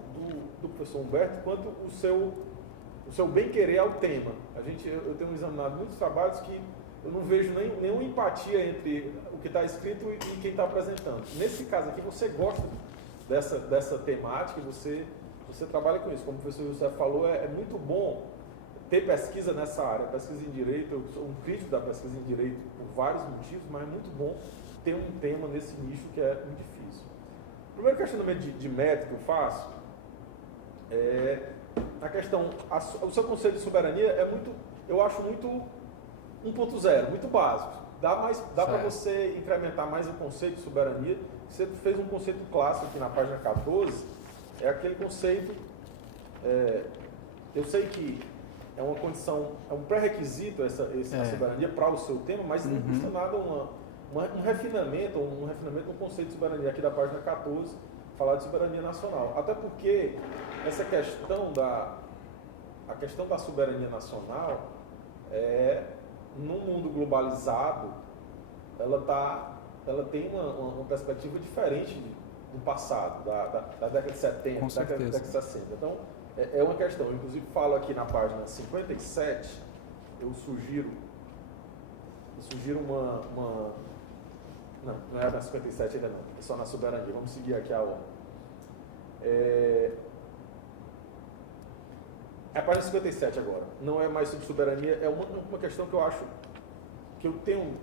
do professor Humberto quanto o seu bem-querer ao tema. Eu tenho examinado muitos trabalhos que eu não vejo nenhuma empatia entre o que está escrito e quem está apresentando. Nesse caso aqui, você gosta dessa temática e você trabalha com isso. Como o professor José falou, é muito bom ter pesquisa nessa área, pesquisa em Direito. Eu sou um crítico da pesquisa em Direito por vários motivos, mas é muito bom ter um tema nesse nicho que é muito difícil. O primeiro questionamento de método que eu faço é a questão, o seu conceito de soberania eu acho muito 1.0, muito básico. Dá para você incrementar mais o conceito de soberania. Você fez um conceito clássico aqui na página 14, é aquele conceito, eu sei que é uma condição, é um pré-requisito essa soberania para o seu tema, mas não custa nada um refinamento no conceito de soberania aqui da página 14, falar de soberania nacional. Até porque essa questão a questão da soberania nacional, num mundo globalizado, ela tem uma perspectiva diferente do passado, da década de 70, da década de 60. Então, é uma questão. Eu, inclusive, falo aqui na página 57, eu sugiro uma... Não é na 57 ainda não, é só na soberania. Vamos seguir aqui a ordem. É a página 57 agora. Não é mais sobre soberania, é uma questão que eu acho que eu tenho,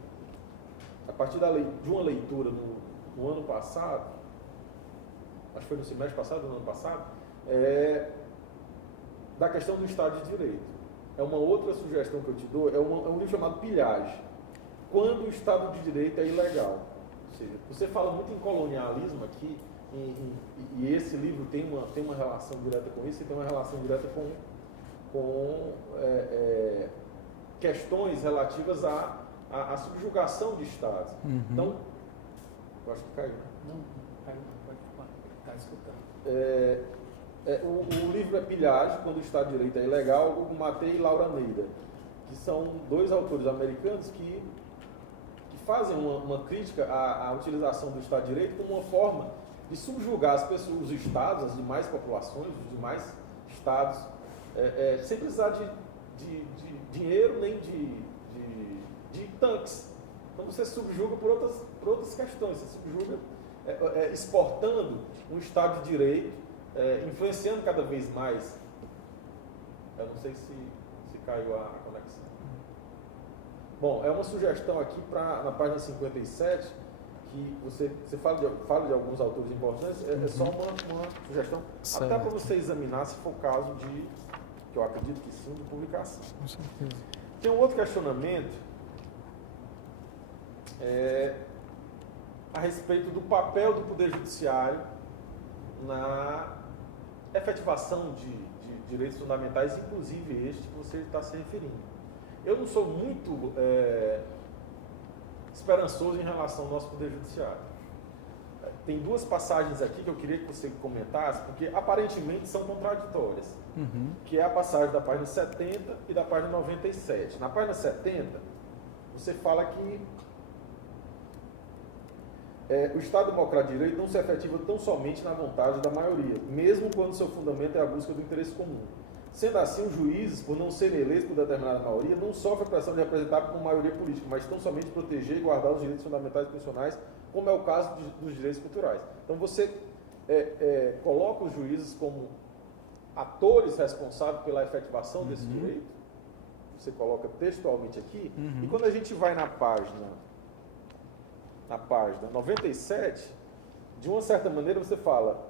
a partir de uma leitura no ano passado, acho que foi no semestre passado, no ano passado, da questão do Estado de Direito. É uma outra sugestão que eu te dou, é um livro chamado Pilhagem. Quando o Estado de Direito é ilegal. Ou seja, você fala muito em colonialismo aqui, e esse livro tem uma relação direta com isso, e tem uma relação direta com questões relativas à subjugação de Estados. Então, eu acho que caiu. Não, caiu, pode falar, está escutando. O livro é Pilhagem, Quando o Estado de Direito é Ilegal, Hugo Matei e Laura Neira, que são dois autores americanos que fazem uma crítica à utilização do Estado de Direito como uma forma de subjugar as pessoas, os estados, as demais populações, os demais estados, sem precisar de dinheiro nem de tanques. Então você subjuga por outras questões, você subjuga exportando um Estado de Direito, influenciando cada vez mais. Eu não sei se caiu a conexão. Bom, é uma sugestão aqui na página 57, que você fala de alguns autores importantes, é só uma sugestão, certo. Até para você examinar se for o caso que eu acredito que sim, de publicação. Com certeza. Tem um outro questionamento a respeito do papel do Poder Judiciário na efetivação de direitos fundamentais, inclusive este que você está se referindo. Eu não sou muito esperançoso em relação ao nosso Poder Judiciário. Tem duas passagens aqui que eu queria que você comentasse, porque aparentemente são contraditórias, que é a passagem da página 70 e da página 97. Na página 70, você fala que o Estado Democrático de Direito não se efetiva tão somente na vontade da maioria, mesmo quando seu fundamento é a busca do interesse comum. Sendo assim, os juízes, por não serem eleitos por determinada maioria, não sofrem a pressão de representar por uma maioria política, mas tão somente proteger e guardar os direitos fundamentais e constitucionais, como é o caso dos direitos culturais. Então, você coloca os juízes como atores responsáveis pela efetivação desse direito, você coloca textualmente aqui, e quando a gente vai na página 97, de uma certa maneira você fala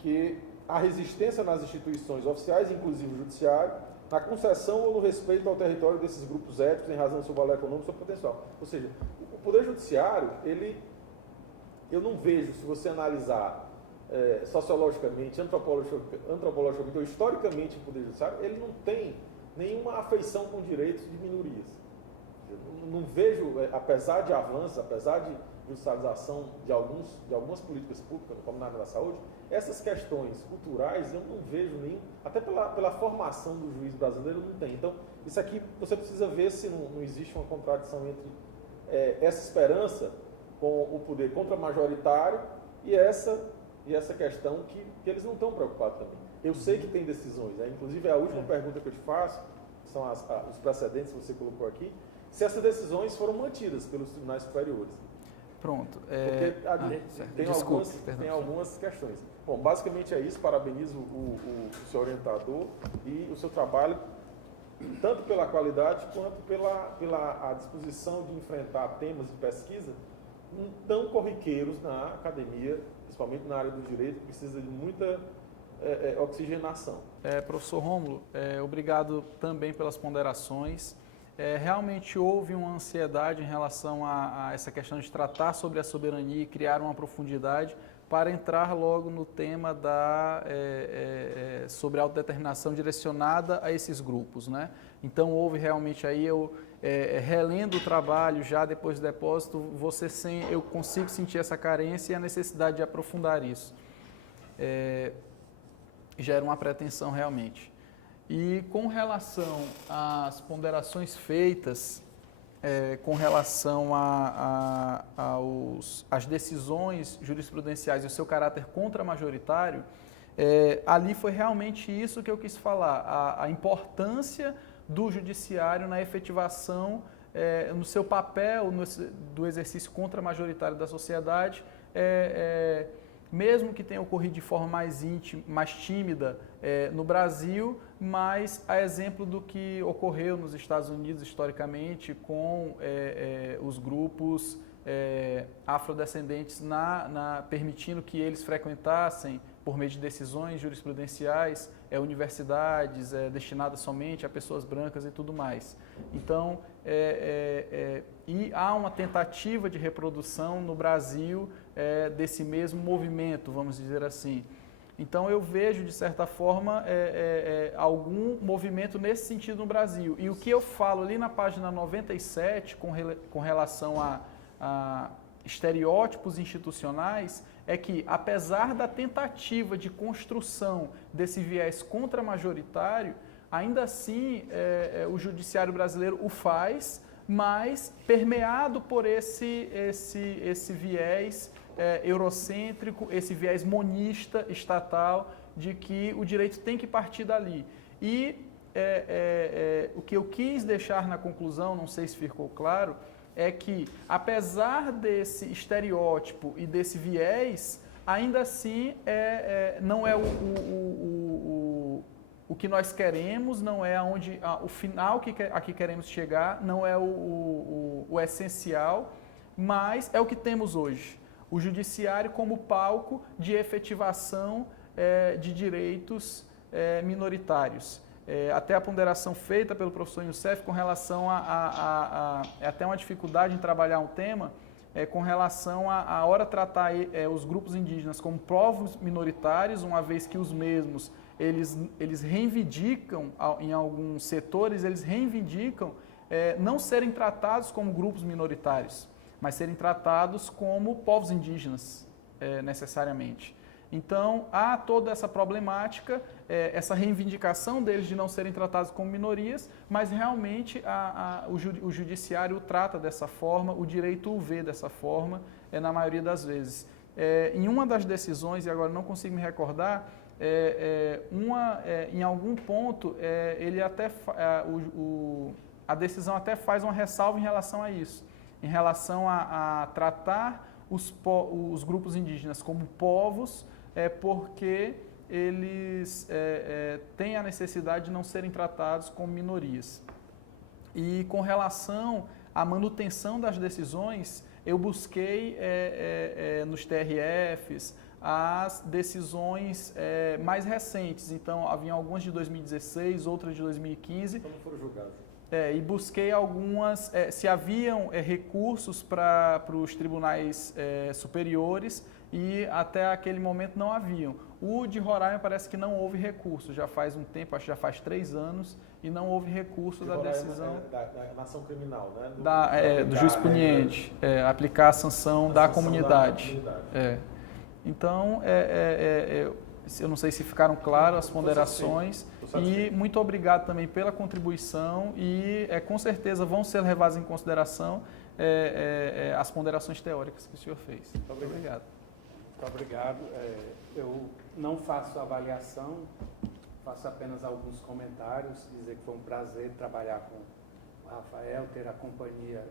que a resistência nas instituições oficiais, inclusive o judiciário, na concessão ou no respeito ao território desses grupos étnicos em razão do seu valor econômico e seu potencial. Ou seja, o Poder Judiciário, eu não vejo, se você analisar sociologicamente, antropologicamente ou historicamente o Poder Judiciário, ele não tem nenhuma afeição com direitos de minorias. Eu não vejo, apesar de avanços, apesar de judicialização de algumas políticas públicas, como na área da saúde, essas questões culturais eu não vejo nenhum, até pela formação do juiz brasileiro não tem. Então, isso aqui você precisa ver se não existe uma contradição entre essa esperança com o poder contra-majoritário e essa questão que eles não estão preocupados também. Eu sei que tem decisões, inclusive a última pergunta que eu te faço, são os precedentes que você colocou aqui, se essas decisões foram mantidas pelos tribunais superiores. Pronto. Porque tem algumas questões. Bom, basicamente é isso. Parabenizo o seu orientador e o seu trabalho, tanto pela qualidade quanto pela disposição de enfrentar temas de pesquisa tão corriqueiros na academia, principalmente na área do direito, que precisa de muita oxigenação. Professor Rômulo, obrigado também pelas ponderações. Realmente houve uma ansiedade em relação a essa questão de tratar sobre a soberania e criar uma profundidade para entrar logo no tema sobre a autodeterminação direcionada a esses grupos, né? Então houve realmente aí, relendo o trabalho já depois do depósito, eu consigo sentir essa carência e a necessidade de aprofundar isso. Gera uma pretensão realmente. E com relação às ponderações feitas, com relação às decisões jurisprudenciais e o seu caráter contramajoritário, ali foi realmente isso que eu quis falar, a importância do judiciário na efetivação, no seu papel do exercício contramajoritário da sociedade, mesmo que tenha ocorrido de forma mais tímida no Brasil, mas a exemplo do que ocorreu nos Estados Unidos historicamente com os grupos afrodescendentes permitindo que eles frequentassem, por meio de decisões jurisprudenciais, universidades destinadas somente a pessoas brancas e tudo mais. Então, e há uma tentativa de reprodução no Brasil desse mesmo movimento, vamos dizer assim. Então, eu vejo, de certa forma, algum movimento nesse sentido no Brasil. E o que eu falo ali na página 97, com relação a estereótipos institucionais, é que, apesar da tentativa de construção desse viés contramajoritário, ainda assim o judiciário brasileiro o faz, mas permeado por esse viés eurocêntrico, esse viés monista estatal, de que o direito tem que partir dali. E o que eu quis deixar na conclusão, não sei se ficou claro, é que, apesar desse estereótipo e desse viés, ainda assim não é o que nós queremos, não é o final a que queremos chegar, não é o essencial, mas é o que temos hoje. O judiciário como palco de efetivação de direitos minoritários. Até a ponderação feita pelo professor Youssef com relação até uma dificuldade em trabalhar um tema, com relação a hora tratar os grupos indígenas como povos minoritários, uma vez que os mesmos, eles reivindicam, em alguns setores, eles reivindicam não serem tratados como grupos minoritários, mas serem tratados como povos indígenas, necessariamente. Então, há toda essa problemática, essa reivindicação deles de não serem tratados como minorias, mas realmente o judiciário o trata dessa forma, o direito o vê dessa forma, na maioria das vezes. Em uma das decisões, e agora não consigo me recordar, em algum ponto, a decisão até faz uma ressalva em relação a isso, em relação a tratar os grupos indígenas como povos, porque eles têm a necessidade de não serem tratados como minorias. E com relação à manutenção das decisões, eu busquei nos TRFs as decisões mais recentes. Então, havia algumas de 2016, outras de 2015. Como foram julgadas? E busquei algumas, se haviam recursos para os tribunais superiores, e até aquele momento não haviam. O de Roraima parece que não houve recurso, já faz um tempo, acho que já faz 3 anos, e não houve recurso da decisão. Da nação criminal, né? Do juiz puniente, aplicar a sanção da comunidade. Então, eu não sei se ficaram claras as ponderações, e muito obrigado também pela contribuição, e com certeza vão ser levadas em consideração as ponderações teóricas que o senhor fez. Muito obrigado. Muito obrigado. Eu não faço avaliação, faço apenas alguns comentários, dizer que foi um prazer trabalhar com Rafael, ter a companhia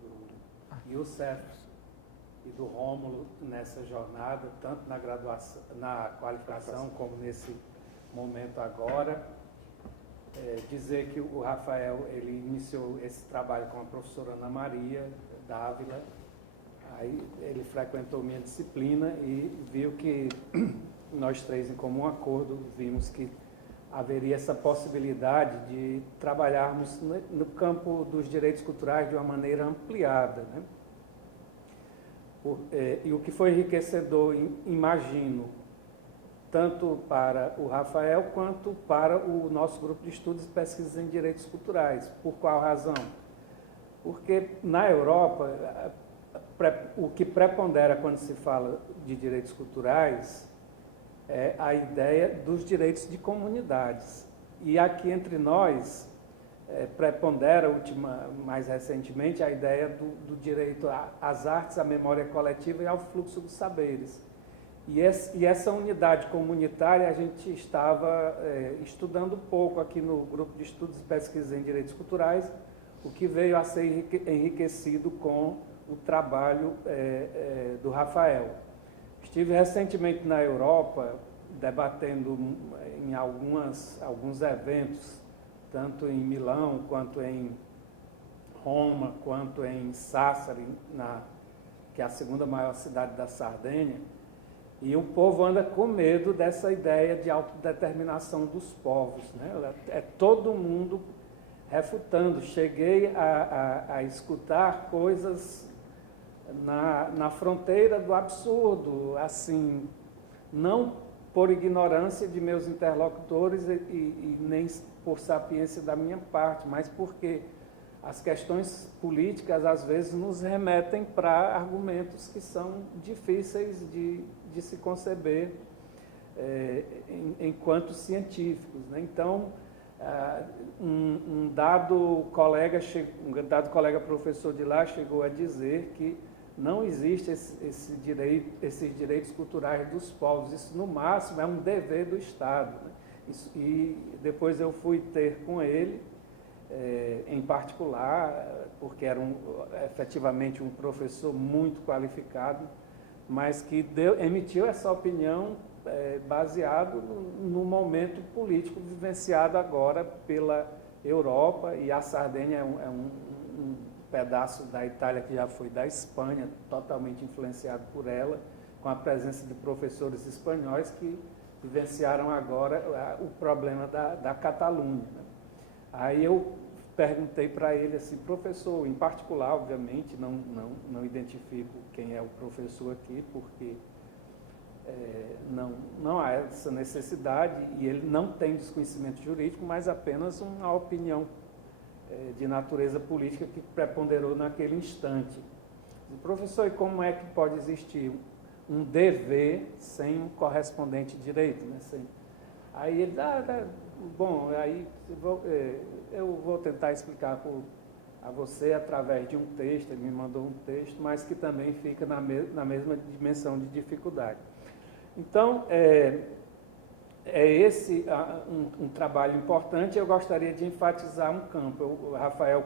do Youssef e do Rômulo nessa jornada, tanto na graduação, na qualificação, como nesse momento agora. Dizer que o Rafael, ele iniciou esse trabalho com a professora Ana Maria Dávila. Aí ele frequentou minha disciplina e viu que nós três, em comum acordo, vimos que haveria essa possibilidade de trabalharmos no campo dos direitos culturais de uma maneira ampliada, né? E o que foi enriquecedor, imagino, tanto para o Rafael quanto para o nosso grupo de estudos e pesquisas em direitos culturais. Por qual razão? Porque na Europa, o que prepondera quando se fala de direitos culturais é a ideia dos direitos de comunidades. E aqui entre nós, prepondera mais recentemente a ideia do direito às artes, à memória coletiva e ao fluxo dos saberes. E essa unidade comunitária a gente estava estudando um pouco aqui no grupo de estudos e pesquisas em direitos culturais, o que veio a ser enriquecido com o trabalho do Rafael. Estive recentemente na Europa, debatendo em alguns eventos, tanto em Milão, quanto em Roma, quanto em Sassari, que é a segunda maior cidade da Sardenha, e o povo anda com medo dessa ideia de autodeterminação dos povos, né? É todo mundo refutando. Cheguei a escutar coisas na fronteira do absurdo, assim, não por ignorância de meus interlocutores e nem por sapiência da minha parte, mas porque as questões políticas às vezes nos remetem para argumentos que são difíceis de se conceber enquanto científicos, né? Então, um dado colega professor de lá chegou a dizer que não existe esses direitos culturais dos povos. Isso, no máximo, é um dever do Estado, né? E depois eu fui ter com ele, em particular, porque era efetivamente um professor muito qualificado, mas que emitiu essa opinião baseado no momento político vivenciado agora pela Europa, e a Sardenha é um pedaço da Itália que já foi da Espanha, totalmente influenciado por ela, com a presença de professores espanhóis que vivenciaram agora o problema da Catalunha, né? Aí eu perguntei para ele assim, professor, em particular, obviamente, não identifico quem é o professor aqui, porque não há essa necessidade e ele não tem desconhecimento jurídico, mas apenas uma opinião de natureza política que preponderou naquele instante. Professor, e como é que pode existir um dever sem um correspondente direito, né? Aí ele, bom, aí eu vou tentar explicar a você através de um texto. Ele me mandou um texto, mas que também fica na mesma dimensão de dificuldade. Então, esse um trabalho importante. Eu gostaria de enfatizar um campo. O Rafael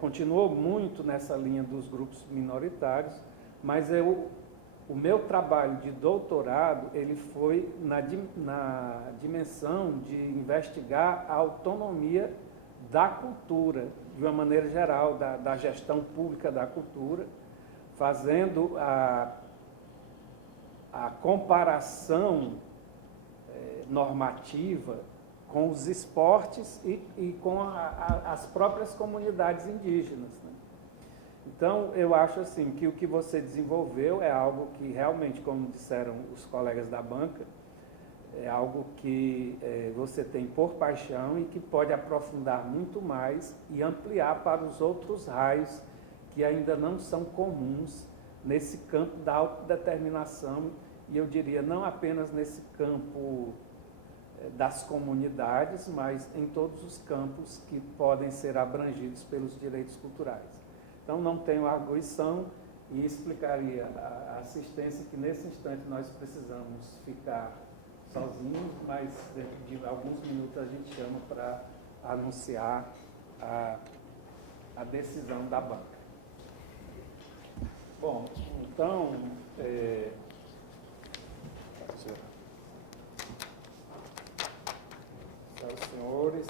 continuou muito nessa linha dos grupos minoritários, mas o meu trabalho de doutorado ele foi na dimensão de investigar a autonomia da cultura, de uma maneira geral, da gestão pública da cultura, fazendo a comparação normativa com os esportes e com as próprias comunidades indígenas, né? Então, eu acho assim que o que você desenvolveu é algo que realmente, como disseram os colegas da banca, é algo que você tem por paixão e que pode aprofundar muito mais e ampliar para os outros raios que ainda não são comuns nesse campo da autodeterminação, e eu diria não apenas nesse campo das comunidades, mas em todos os campos que podem ser abrangidos pelos direitos culturais. Então, não tenho arguição e explicaria a assistência que, nesse instante, nós precisamos ficar sozinhos, mas dentro de alguns minutos a gente chama para anunciar a decisão da banca. Bom, então, senhoras e senhores,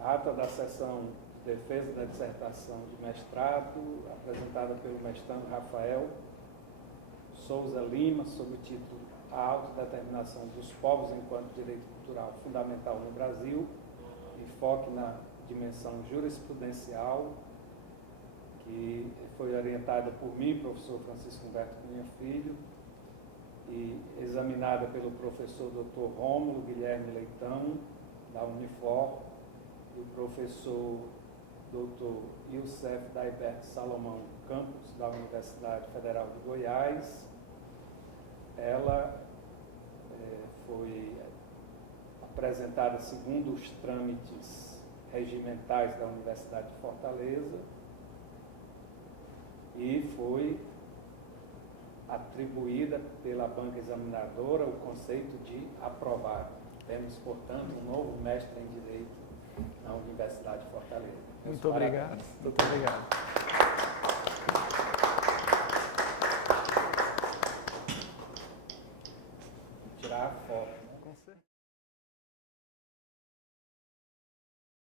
a ata da sessão de defesa da dissertação de mestrado, apresentada pelo mestrando Rafael Souza Lima, sob o título A Autodeterminação dos Povos enquanto Direito Cultural Fundamental no Brasil, enfoque na dimensão jurisprudencial, que foi orientada por mim, professor Francisco Humberto Cunha Filho, e examinada pelo professor Dr. Rômulo Guilherme Leitão, da Unifor, e o professor Dr. Youssef Daibert Salomão Campos, da Universidade Federal de Goiás. Ela foi apresentada segundo os trâmites regimentais da Universidade de Fortaleza e foi atribuída pela banca examinadora o conceito de aprovado. Temos, portanto, um novo mestre em Direito na Universidade de Fortaleza. Muito obrigado. Muito obrigado. Tirar a foto.